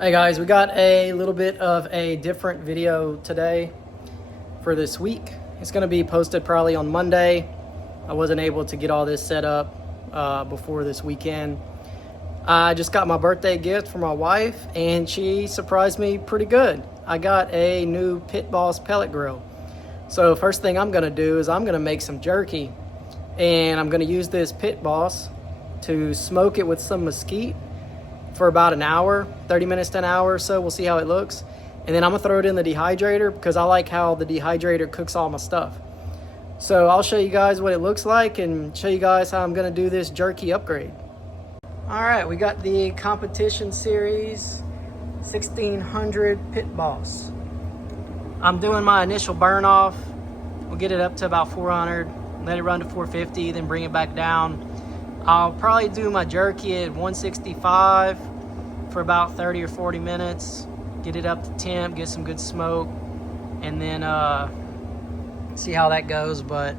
Hey guys, we got a little bit of a different video today for this week. It's going to be posted probably on Monday. I wasn't able to get all this set up before this weekend. I just got my birthday gift from my wife and she surprised me pretty good. I got a new Pit Boss pellet grill. So first thing I'm going to do is I'm going to make some jerky, and I'm going to use this Pit Boss to smoke it with some mesquite for about an hour, 30 minutes to an hour or so. We'll see how it looks. And then I'm gonna throw it in the dehydrator because I like how the dehydrator cooks all my stuff. So I'll show you guys what it looks like and show you guys how I'm gonna do this jerky upgrade. All right, we got the competition series 1600 Pit Boss. I'm doing my initial burn off. We'll get it up to about 400, let it run to 450, then bring it back down. I'll probably do my jerky at 165 for about 30 or 40 minutes, get it up to temp, get some good smoke, and then see how that goes. But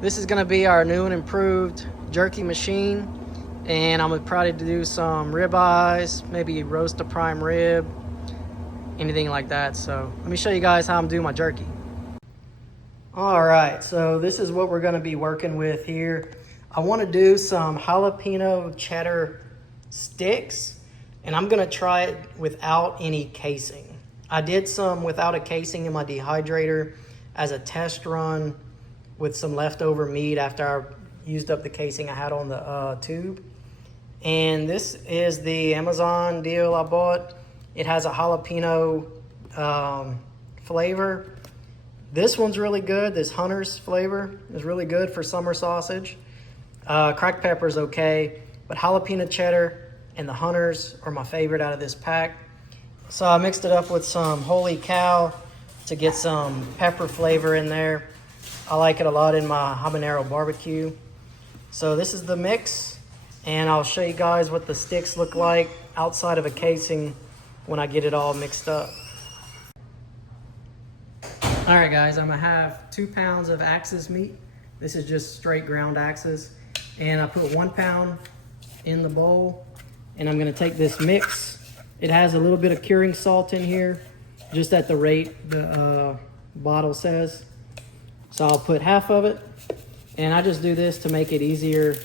this is gonna be our new and improved jerky machine, and I'm gonna probably do some rib eyes, maybe roast a prime rib, anything like that. So let me show you guys how I'm doing my jerky. All right, so this is what we're gonna be working with here. I want to do some jalapeno cheddar sticks, and I'm going to try it without any casing. I did some without a casing in my dehydrator as a test run with some leftover meat after I used up the casing I had on the tube. And this is the Amazon deal I bought. It has a jalapeno flavor. This one's really good. This Hunter's flavor is really good for summer sausage. Cracked pepper is okay, but jalapeno cheddar and the Hunters are my favorite out of this pack. So I mixed it up with some Holy Cow to get some pepper flavor in there. I like it a lot in my habanero barbecue. So this is the mix, and I'll show you guys what the sticks look like outside of a casing when I get it all mixed up. All right guys, I'm gonna have 2 pounds of Axis meat. This is just straight ground Axis. And I put 1 pound in the bowl, and I'm gonna take this mix. It has a little bit of curing salt in here, just at the rate the bottle says. So I'll put half of it, and I just do this to make it easier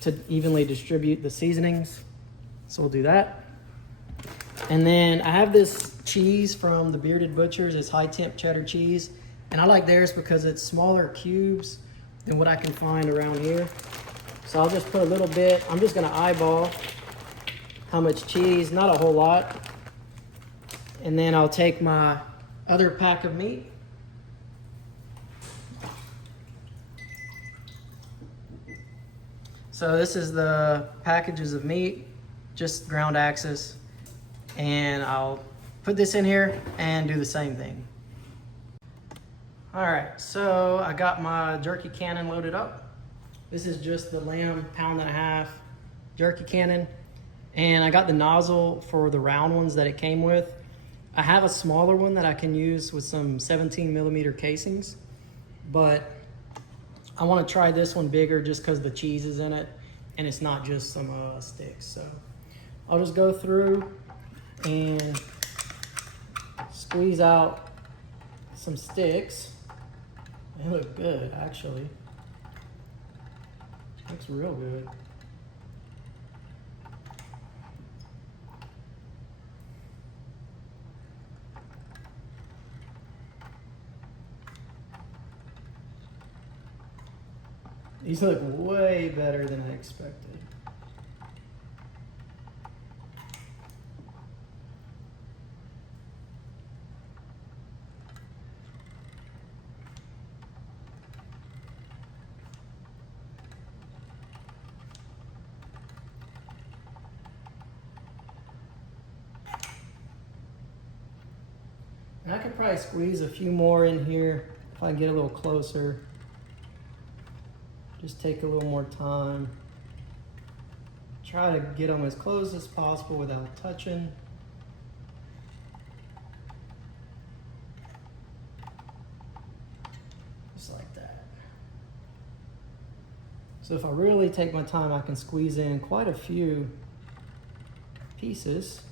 to evenly distribute the seasonings. So we'll do that. And then I have this cheese from the Bearded Butchers. It's high temp cheddar cheese, and I like theirs because it's smaller cubes than what I can find around here. So I'll just put a little bit. I'm just gonna eyeball how much cheese, not a whole lot. And then I'll take my other pack of meat. So this is the packages of meat, just ground Axis. And I'll put this in here and do the same thing. All right, so I got my jerky cannon loaded up. This is just the lamb 1.5 pound jerky cannon. And I got the nozzle for the round ones that it came with. I have a smaller one that I can use with some 17mm casings, but I want to try this one bigger just because the cheese is in it and it's not just some sticks. So I'll just go through and squeeze out some sticks. They look good, actually. Looks real good. These look way better than I expected. And I could probably squeeze a few more in here if I get a little closer. Just take a little more time. Try to get them as close as possible without touching. Just like that. So if I really take my time, I can squeeze in quite a few pieces.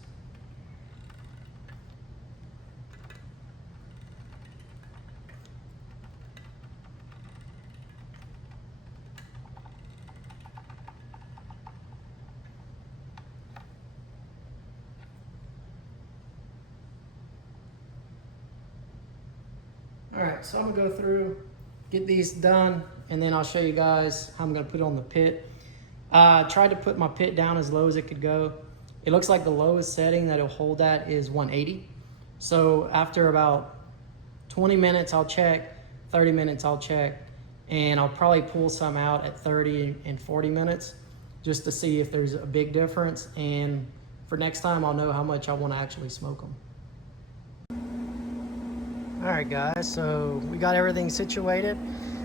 All right, so I'm gonna go through, get these done, and then I'll show you guys how I'm gonna put it on the pit. I tried to put my pit down as low as it could go. It looks like the lowest setting that it'll hold at is 180. So after about 20 minutes, I'll check, 30 minutes, I'll check, and I'll probably pull some out at 30 and 40 minutes just to see if there's a big difference. And for next time, I'll know how much I want to actually smoke them. All right, guys, so we got everything situated.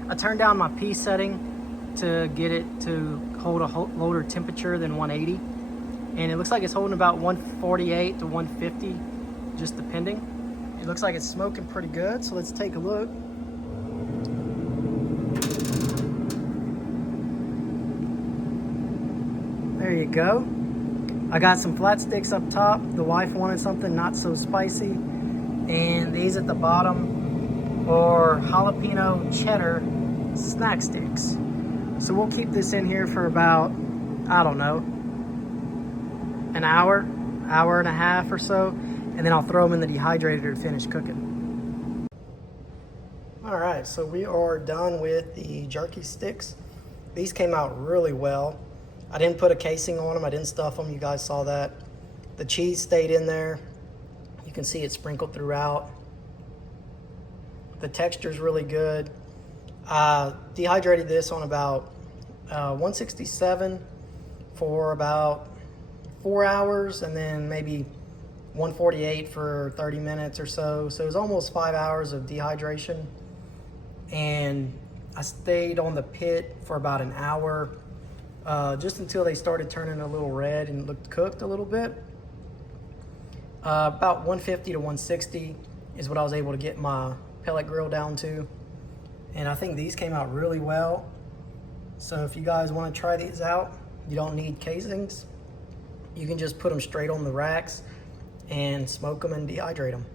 I turned down my P setting to get it to hold a lower temperature than 180. And it looks like it's holding about 148 to 150, just depending. It looks like it's smoking pretty good, so let's take a look. There you go. I got some flat sticks up top. The wife wanted something not so spicy. And these at the bottom are jalapeno cheddar snack sticks. So we'll keep this in here for about, I don't know, an hour and a half or so, and then I'll throw them in the dehydrator to finish cooking. All right, so we are done with the jerky sticks. These came out really well. I didn't put a casing on them, I didn't stuff them, you guys saw that. The cheese stayed in there. You can see it sprinkled throughout. The texture is really good. Dehydrated this on about 167 for about 4 hours, and then maybe 148 for 30 minutes or so. So it was almost 5 hours of dehydration. And I stayed on the pit for about an hour, just until they started turning a little red and looked cooked a little bit. About 150 to 160 is what I was able to get my pellet grill down to. And I think these came out really well. So if you guys want to try these out, you don't need casings. You can just put them straight on the racks and smoke them and dehydrate them.